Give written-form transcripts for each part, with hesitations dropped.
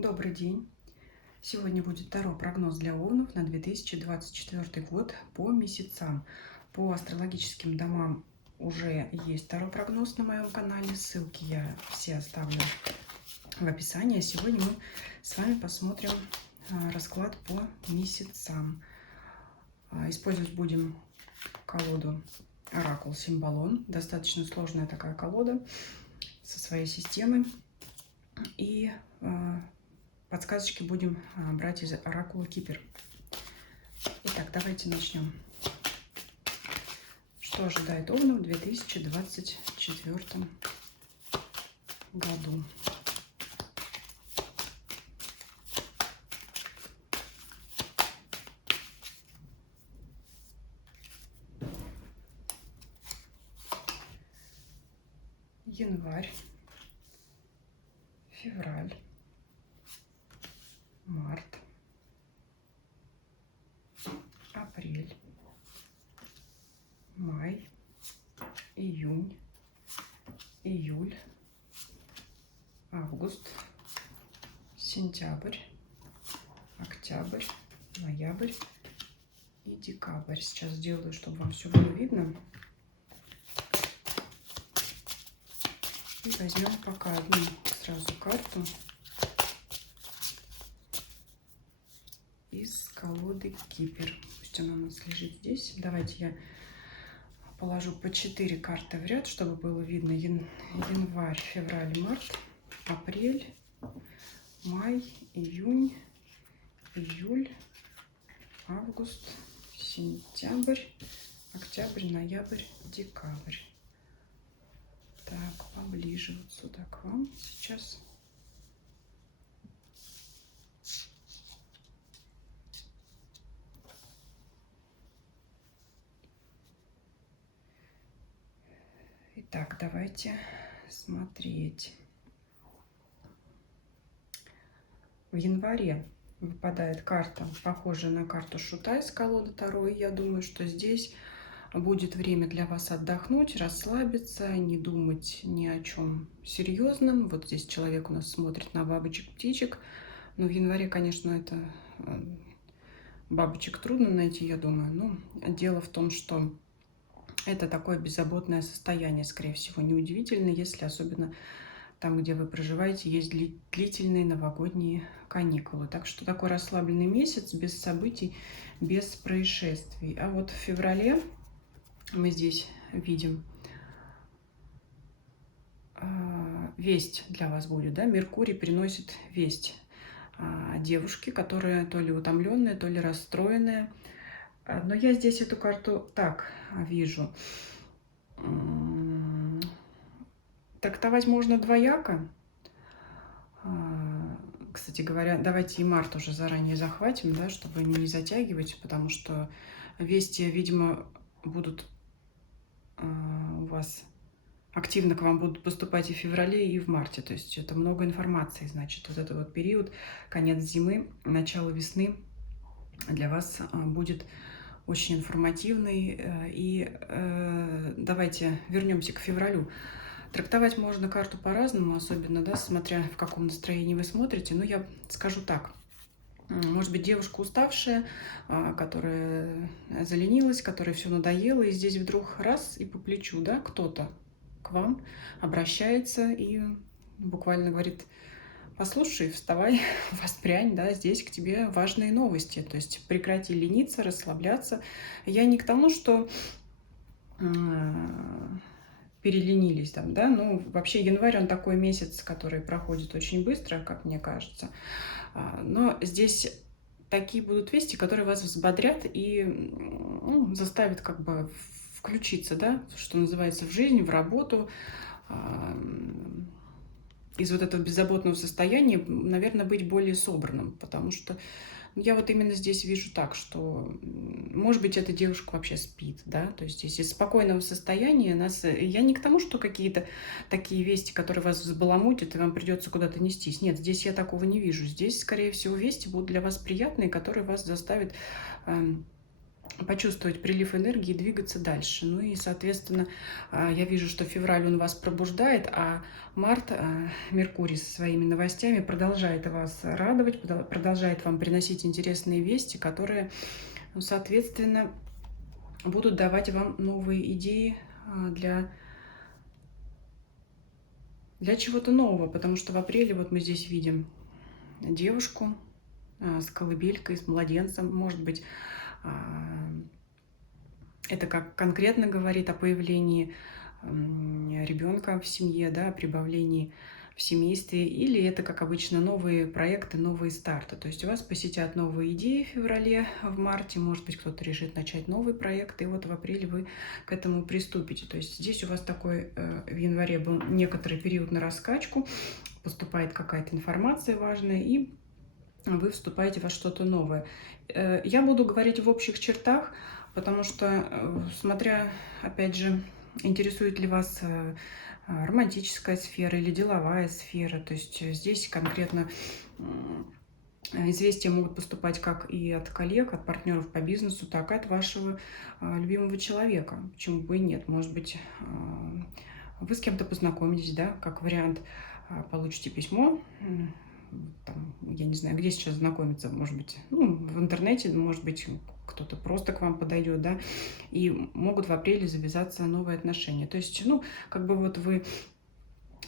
Добрый день! Сегодня будет таро-прогноз для Овнов на 2024 год по месяцам. По астрологическим домам уже есть таро-прогноз на моем канале. Ссылки я все оставлю в описании. Сегодня мы с вами посмотрим расклад по месяцам. Использовать будем колоду Оракул Символон. Достаточно сложная такая колода со своей системой. И подсказочки будем брать из Оракула Кипер. Итак, давайте начнем. Что ожидает Овнов в 2024 году? Январь, февраль, март, апрель, май, июнь, июль, август, сентябрь, октябрь, ноябрь и декабрь. Сейчас сделаю, чтобы вам все было видно. И возьмем пока одну сразу карту из колоды Кипер. Пусть она у нас лежит здесь. Давайте я положу по 4 карты в ряд, чтобы было видно январь, февраль, март, апрель, май, июнь, июль, август, сентябрь, октябрь, ноябрь, декабрь. Так, поближе вот сюда к вам сейчас. Итак, давайте смотреть. В январе выпадает карта, похожая на карту Шута из колоды Таро. И я думаю, что здесь будет время для вас отдохнуть, расслабиться, не думать ни о чем серьезном. Вот здесь человек у нас смотрит на бабочек-птичек. Но в январе, конечно, это бабочек трудно найти, я думаю. Но дело в том, что это такое беззаботное состояние, скорее всего. Неудивительно, если особенно там, где вы проживаете, есть длительные новогодние каникулы. Так что такой расслабленный месяц, без событий, без происшествий. А вот в феврале мы здесь видим весть для вас будет, да? Меркурий приносит весть девушке, которая то ли утомленная, то ли расстроенная. Но я здесь эту карту так вижу. Трактовать можно двояко. Кстати говоря, давайте и март уже заранее захватим, да, чтобы не затягивать, потому что вести, видимо, будут у вас активно к вам будут поступать и в феврале, и в марте. То есть это много информации, значит, вот этот вот период, конец зимы, начало весны для вас будет очень информативный. И давайте вернемся к февралю. Трактовать можно карту по-разному, особенно, да, смотря в каком настроении вы смотрите. Но я скажу так. Может быть, девушка уставшая, которая заленилась, которой все надоело, и здесь вдруг раз и по плечу, да, кто-то к вам обращается и буквально говорит: послушай, вставай, воспрянь, да, здесь к тебе важные новости. То есть прекрати лениться, расслабляться. Я не к тому, что переленились там, да, ну, вообще январь, он такой месяц, который проходит очень быстро, как мне кажется. Но здесь такие будут вести, которые вас взбодрят и заставят как бы включиться, да, что называется, в жизнь, в работу. Из вот этого беззаботного состояния, наверное, быть более собранным, потому что я вот именно здесь вижу так, что, может быть, эта девушка вообще спит, да, то есть если из спокойного состояния нас... Я не к тому, что какие-то такие вести, которые вас взбаламутят, и вам придется куда-то нестись. Нет, здесь я такого не вижу. Здесь, скорее всего, вести будут для вас приятные, которые вас заставят почувствовать прилив энергии и двигаться дальше. Ну и, соответственно, я вижу, что февраль он вас пробуждает, а март, Меркурий со своими новостями продолжает вас радовать, продолжает вам приносить интересные вести, которые, ну, соответственно, будут давать вам новые идеи для чего-то нового, потому что в апреле вот мы здесь видим девушку с колыбелькой, с младенцем, может быть, это как конкретно говорит о появлении ребенка в семье, да, о прибавлении в семействе, или это, как обычно, новые проекты, новые старты. То есть у вас посетят новые идеи в феврале, в марте, может быть, кто-то решит начать новый проект, и вот в апреле вы к этому приступите. То есть здесь у вас такой в январе был некоторый период на раскачку, поступает какая-то информация важная, и вы вступаете во что-то новое. Я буду говорить в общих чертах, потому что, смотря, опять же, интересует ли вас романтическая сфера или деловая сфера, то есть здесь конкретно известия могут поступать как и от коллег, от партнеров по бизнесу, так и от вашего любимого человека. Почему бы и нет? Может быть, вы с кем-то познакомитесь, да, как вариант, получите письмо, там, я не знаю, где сейчас знакомиться, может быть, ну, в интернете, может быть, кто-то просто к вам подойдет, да, и могут в апреле завязаться новые отношения. То есть, ну, как бы вот вы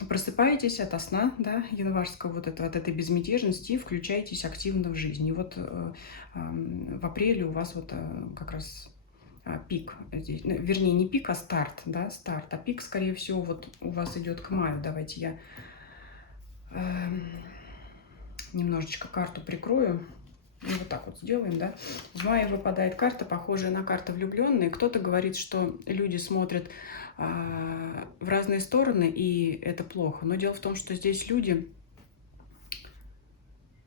просыпаетесь ото сна, да, январского, вот это, от этой безмятежности, и включаетесь активно в жизнь. И вот в апреле у вас вот как раз пик здесь, ну, вернее, не пик, а старт, да, старт, а пик, скорее всего, вот у вас идет к маю. Давайте я немножечко карту прикрою. И вот так вот сделаем, да. В мае выпадает карта, похожая на карту влюбленные. Кто-то говорит, что люди смотрят в разные стороны, и это плохо. Но дело в том, что здесь люди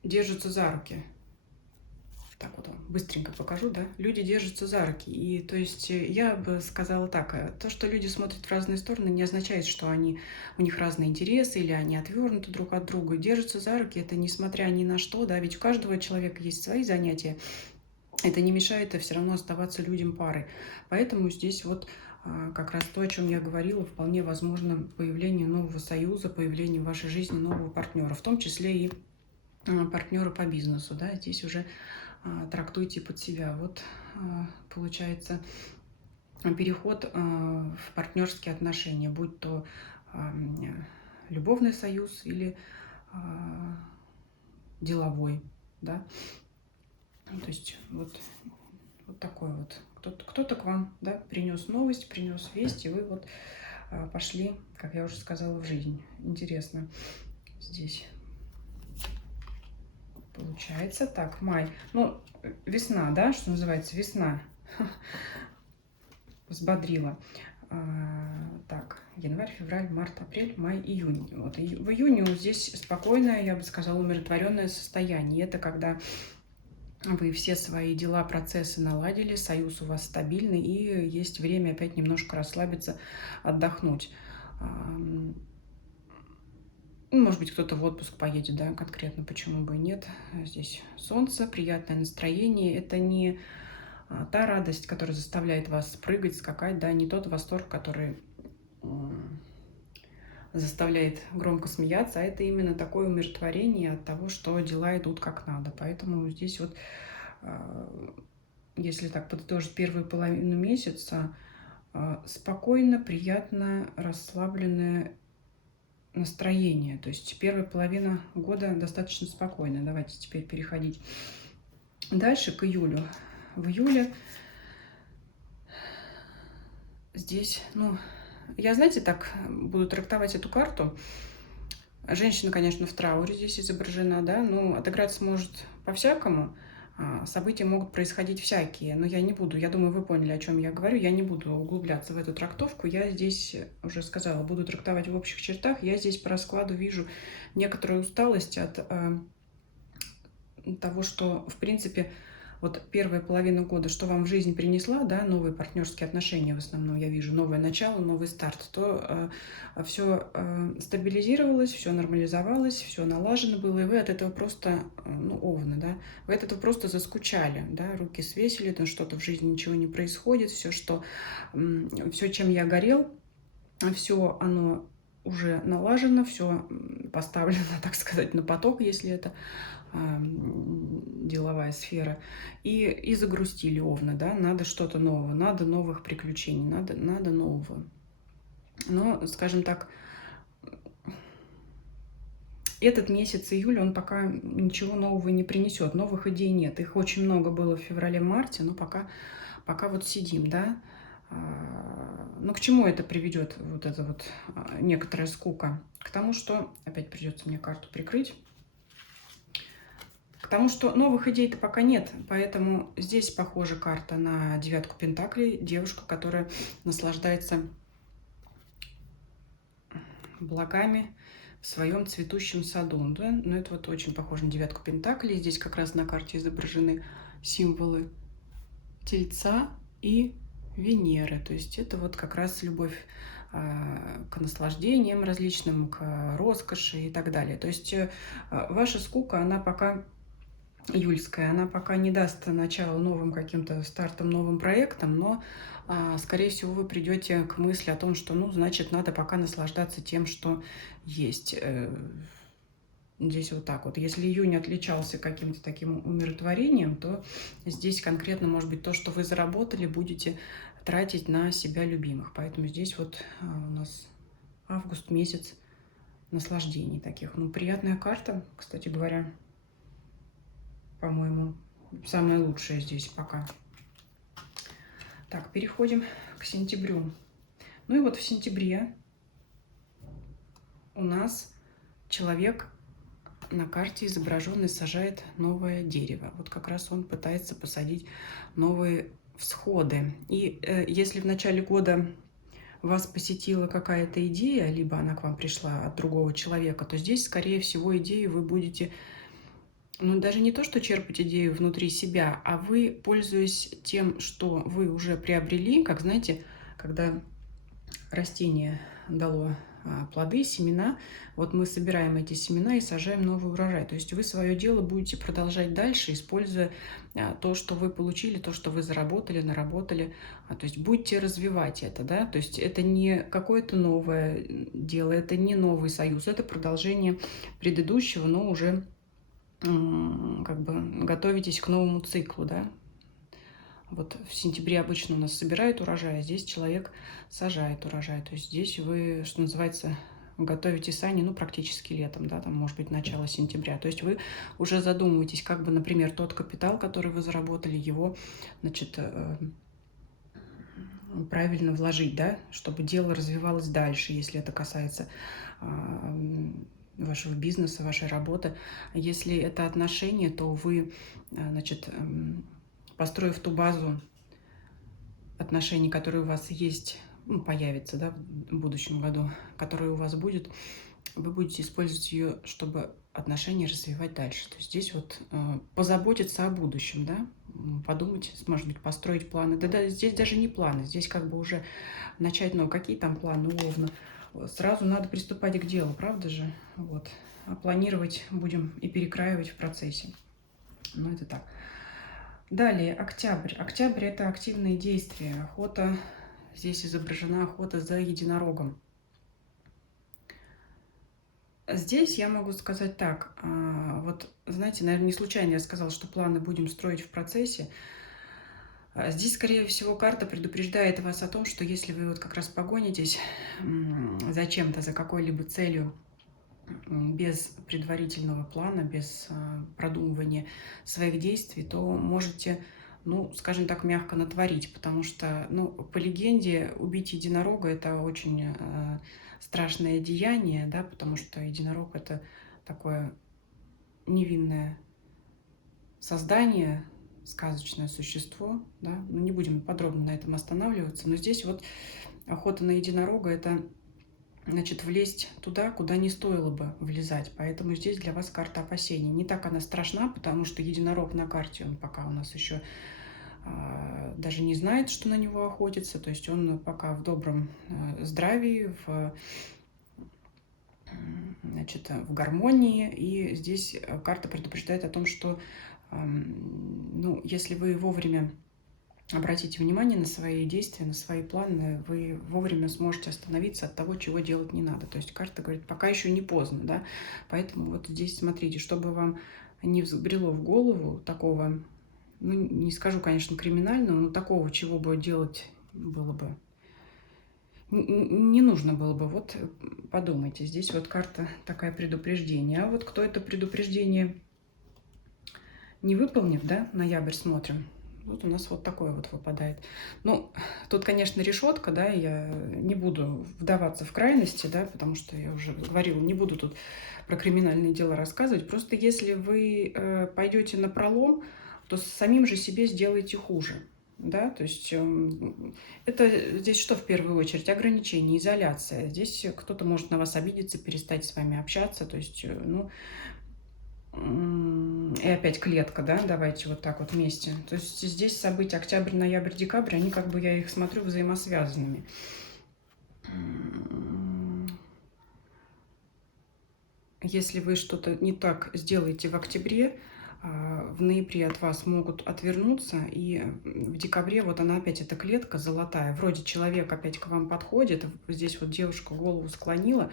держатся за руки. Так вот вам быстренько покажу, да. Люди держатся за руки. И то есть я бы сказала так, то, что люди смотрят в разные стороны, не означает, что у них разные интересы или они отвернуты друг от друга. Держатся за руки, это несмотря ни на что, да, ведь у каждого человека есть свои занятия. Это не мешает все равно оставаться людям парой. Поэтому здесь вот как раз то, о чем я говорила, вполне возможно появление нового союза, появление в вашей жизни нового партнера, в том числе и партнера по бизнесу, да, здесь уже трактуйте под себя. Вот получается переход в партнерские отношения, будь то любовный союз или деловой, да. То есть вот такой вот. Кто-то к вам, да, принес новость, принес весть, и вы вот пошли, как я уже сказала, в жизнь. Интересно здесь получается. Так, май. Ну, весна, да, что называется, весна. Взбодрила. Так, январь, февраль, март, апрель, май, июнь. Вот, и в июне здесь спокойное, я бы сказала, умиротворенное состояние. Это когда вы все свои дела, процессы наладили, союз у вас стабильный, и есть время опять немножко расслабиться, отдохнуть. Ну, может быть, кто-то в отпуск поедет, да, конкретно, почему бы и нет. Здесь солнце, приятное настроение. Это не та радость, которая заставляет вас прыгать, скакать, да, не тот восторг, который заставляет громко смеяться, а это именно такое умиротворение от того, что дела идут как надо. Поэтому здесь вот, если так подытожить первую половину месяца, спокойно, приятно, расслабленное настроение. То есть первая половина года достаточно спокойная. Давайте теперь переходить дальше к июлю. В июле здесь, ну, я, знаете, так буду трактовать эту карту. Женщина, конечно, в трауре здесь изображена, да, но отыграться может по-всякому. События могут происходить всякие, но я не буду, я думаю, вы поняли, о чем я говорю, я не буду углубляться в эту трактовку. Я здесь, уже сказала, буду трактовать в общих чертах. Я здесь по раскладу вижу некоторую усталость от того, что, в принципе, вот первая половина года, что вам в жизнь принесла, да, новые партнерские отношения в основном, я вижу, новое начало, новый старт, то все стабилизировалось, все нормализовалось, все налажено было, и вы от этого просто, ну, овны, да, вы от этого просто заскучали, да, руки свесили, там что-то в жизни ничего не происходит, все, чем я горел, все оно уже налажено, все поставлено, так сказать, на поток, если это деловая сфера, и загрустили овны, да, надо что-то нового, надо новых приключений, надо нового. Но, скажем так, этот месяц, июль, он пока ничего нового не принесет, новых идей нет. Их очень много было в феврале-марте, но пока вот сидим, да. Но к чему это приведет, вот эта вот некоторая скука? К тому, что, опять придется мне карту прикрыть, к тому, что новых идей-то пока нет, поэтому здесь похожа карта на девятку пентаклей, девушка, которая наслаждается благами в своем цветущем саду, да? Но это вот очень похоже на девятку пентаклей, здесь как раз на карте изображены символы Тельца и Венеры, то есть это вот как раз любовь к наслаждениям различным, к роскоши и так далее. То есть ваша скука, она пока июльская, она пока не даст начало новым каким-то стартам, новым проектам, но, скорее всего, вы придете к мысли о том, что, ну, значит, надо пока наслаждаться тем, что есть. Здесь вот так вот. Если июнь отличался каким-то таким умиротворением, то здесь конкретно, может быть, то, что вы заработали, будете тратить на себя любимых. Поэтому здесь вот у нас август месяц наслаждений таких. Ну, приятная карта, кстати говоря, по-моему, самое лучшее здесь пока. Так, переходим к сентябрю. Ну и вот в сентябре у нас человек на карте изображенный сажает новое дерево. Вот как раз он пытается посадить новые всходы. И если в начале года вас посетила какая-то идея, либо она к вам пришла от другого человека, то здесь, скорее всего, идею вы будете, ну, даже не то, что черпать идею внутри себя, а вы, пользуясь тем, что вы уже приобрели, как, знаете, когда растение дало плоды, семена, вот мы собираем эти семена и сажаем новый урожай. То есть вы свое дело будете продолжать дальше, используя то, что вы получили, то, что вы заработали, наработали. То есть будете развивать это, да, то есть это не какое-то новое дело, это не новый союз, это продолжение предыдущего, но уже как бы готовитесь к новому циклу, да. Вот в сентябре обычно у нас собирают урожай, а здесь человек сажает урожай. То есть здесь вы, что называется, готовите сани, ну, практически летом, да, там, может быть, начало сентября. То есть вы уже задумываетесь, как бы, например, тот капитал, который вы заработали, его, значит, правильно вложить, да, чтобы дело развивалось дальше, если это касается вашего бизнеса, вашей работы. Если это отношения, то вы, значит, построив ту базу отношений, которые у вас есть, ну, появится, да, в будущем году, которая у вас будет, вы будете использовать ее, чтобы отношения развивать дальше. То есть здесь вот позаботиться о будущем, да, подумать, может быть, построить планы. Да, здесь даже не планы, здесь как бы уже начать, ну, какие там планы, Овна. Сразу надо приступать к делу, правда же? Вот. А планировать будем и перекраивать в процессе. Ну, это так. Далее, октябрь. Октябрь – это активные действия. Охота, здесь изображена охота за единорогом. Здесь я могу сказать так. Вот, знаете, наверное, не случайно я сказала, что планы будем строить в процессе. Здесь, скорее всего, карта предупреждает вас о том, что если вы вот как раз погонитесь за чем-то, за какой-либо целью, без предварительного плана, без продумывания своих действий, то можете, ну, скажем так, мягко натворить, потому что, ну, по легенде, убить единорога – это очень страшное деяние, да, потому что единорог – это такое невинное создание, сказочное существо, да, ну, не будем подробно на этом останавливаться, но здесь вот охота на единорога – это значит, влезть туда, куда не стоило бы влезать. Поэтому здесь для вас карта опасений. Не так она страшна, потому что единорог на карте, он пока у нас еще даже не знает, что на него охотится. То есть он пока в добром здравии, значит, в гармонии. И здесь карта предупреждает о том, что ну, если вы вовремя обратите внимание на свои действия, на свои планы, вы вовремя сможете остановиться от того, чего делать не надо. То есть карта говорит, пока еще не поздно, да. Поэтому вот здесь смотрите, чтобы вам не взбрело в голову такого, ну, не скажу, конечно, криминального, но такого, чего бы делать было бы не нужно было бы. Вот подумайте, здесь вот карта такая предупреждение. А вот кто это предупреждение не выполнив, да, ноябрь смотрим. Вот у нас вот такое вот выпадает. Ну, тут, конечно, решетка, да, я не буду вдаваться в крайности, да, потому что я уже говорила, не буду тут про криминальные дела рассказывать. Просто если вы пойдете на пролом, то самим же себе сделаете хуже. Да, то есть это здесь что в первую очередь? Ограничение, изоляция. Здесь кто-то может на вас обидеться, перестать с вами общаться. То есть, ну, и опять клетка, да, давайте вот так вот вместе. То есть здесь события октябрь, ноябрь, декабрь, они как бы, я их смотрю, взаимосвязанными. Если вы что-то не так сделаете в октябре, в ноябре от вас могут отвернуться, и в декабре вот она опять, эта клетка золотая. Вроде человек опять к вам подходит, здесь вот девушка голову склонила,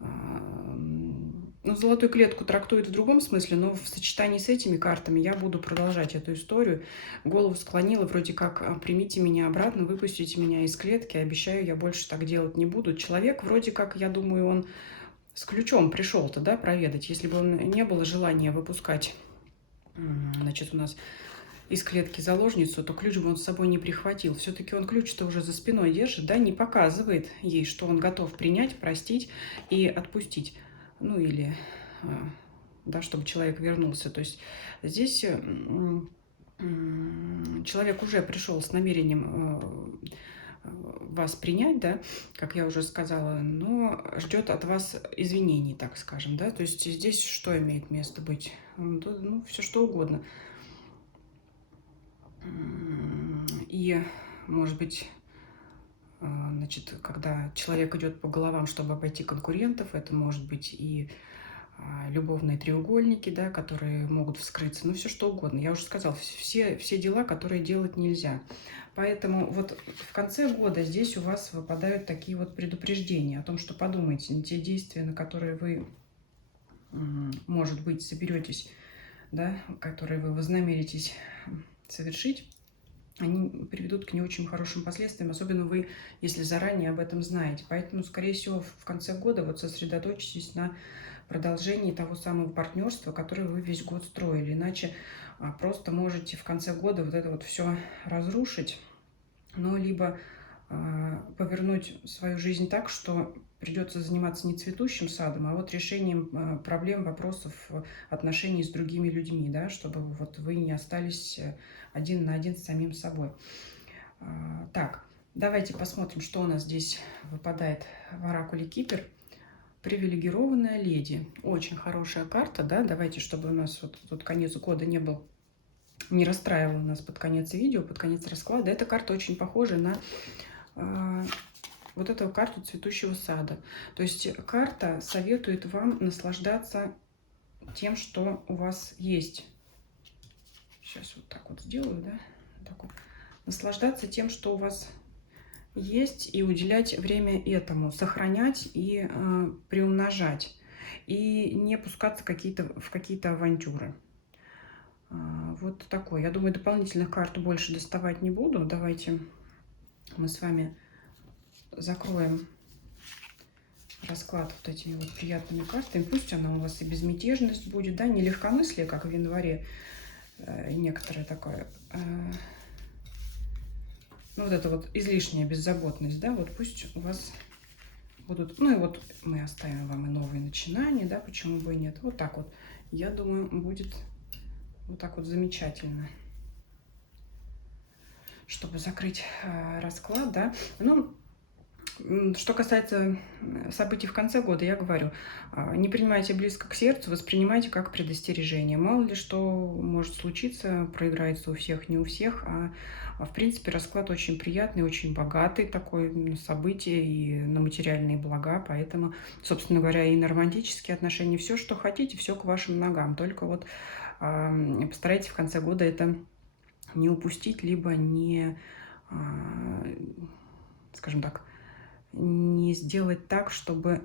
ну, золотую клетку трактует в другом смысле, но в сочетании с этими картами я буду продолжать эту историю. Голову склонила, вроде как, примите меня обратно, выпустите меня из клетки, обещаю, я больше так делать не буду. Человек вроде как, я думаю, он с ключом пришел-то, да, проведать. Если бы он не было желания выпускать, значит, у нас из клетки заложницу, то ключ бы он с собой не прихватил. Все-таки он ключ-то уже за спиной держит, да, не показывает ей, что он готов принять, простить и отпустить. Ну или, да, чтобы человек вернулся. То есть здесь человек уже пришел с намерением вас принять, да, как я уже сказала, но ждет от вас извинений, так скажем, да. То есть здесь что имеет место быть? Ну, все что угодно. И, может быть, значит, когда человек идет по головам, чтобы обойти конкурентов, это может быть и любовные треугольники, да, которые могут вскрыться, ну, все что угодно. Я уже сказала, все дела, которые делать нельзя. Поэтому вот в конце года здесь у вас выпадают такие вот предупреждения о том, что подумайте, на те действия, на которые вы, может быть, соберетесь, да, которые вы вознамеритесь совершить, они приведут к не очень хорошим последствиям, особенно вы, если заранее об этом знаете. Поэтому, скорее всего, в конце года вот сосредоточьтесь на продолжении того самого партнерства, которое вы весь год строили. Иначе просто можете в конце года вот это вот все разрушить, но либо повернуть свою жизнь так, что придется заниматься не цветущим садом, а вот решением проблем, вопросов отношений с другими людьми, да, чтобы вот вы не остались один на один с самим собой. Так, давайте посмотрим, что у нас здесь выпадает в оракуле Кипер. Привилегированная леди. Очень хорошая карта, да, давайте, чтобы у нас вот тут конец года не расстраивал нас под конец видео, под конец расклада. Эта карта очень похожа на вот эту карту цветущего сада. То есть карта советует вам наслаждаться тем, что у вас есть. Сейчас вот так вот сделаю, да? Так вот. Наслаждаться тем, что у вас есть, и уделять время этому, сохранять и приумножать, и не пускаться в какие-то авантюры. Вот такой. Я думаю, дополнительных карт больше доставать не буду. Давайте мы с вами закроем расклад вот этими вот приятными картами. Пусть она у вас и безмятежность будет, да, не легкомыслие, как в январе, некоторое такое, ну, вот это вот излишняя беззаботность, да, вот пусть у вас будут, ну и вот мы оставим вам и новые начинания, да, почему бы и нет. Вот так вот, я думаю, будет вот так вот замечательно, чтобы закрыть расклад, да. Ну, Что касается событий в конце года, я говорю, не принимайте близко к сердцу, воспринимайте как предостережение. Мало ли что может случиться, проиграется у всех, не у всех, в принципе расклад очень приятный, очень богатый такой на события и на материальные блага, поэтому, собственно говоря, и на романтические отношения, все, что хотите, все к вашим ногам. Только вот постарайтесь в конце года это не упустить, либо не, скажем так, не сделать так, чтобы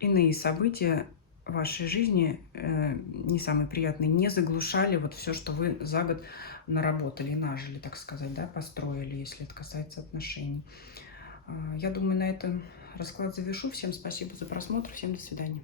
иные события в вашей жизни, не самые приятные, не заглушали вот все, что вы за год наработали, нажили, так сказать, да, построили, если это касается отношений. Я думаю, на этом расклад завершу. Всем спасибо за просмотр, всем до свидания.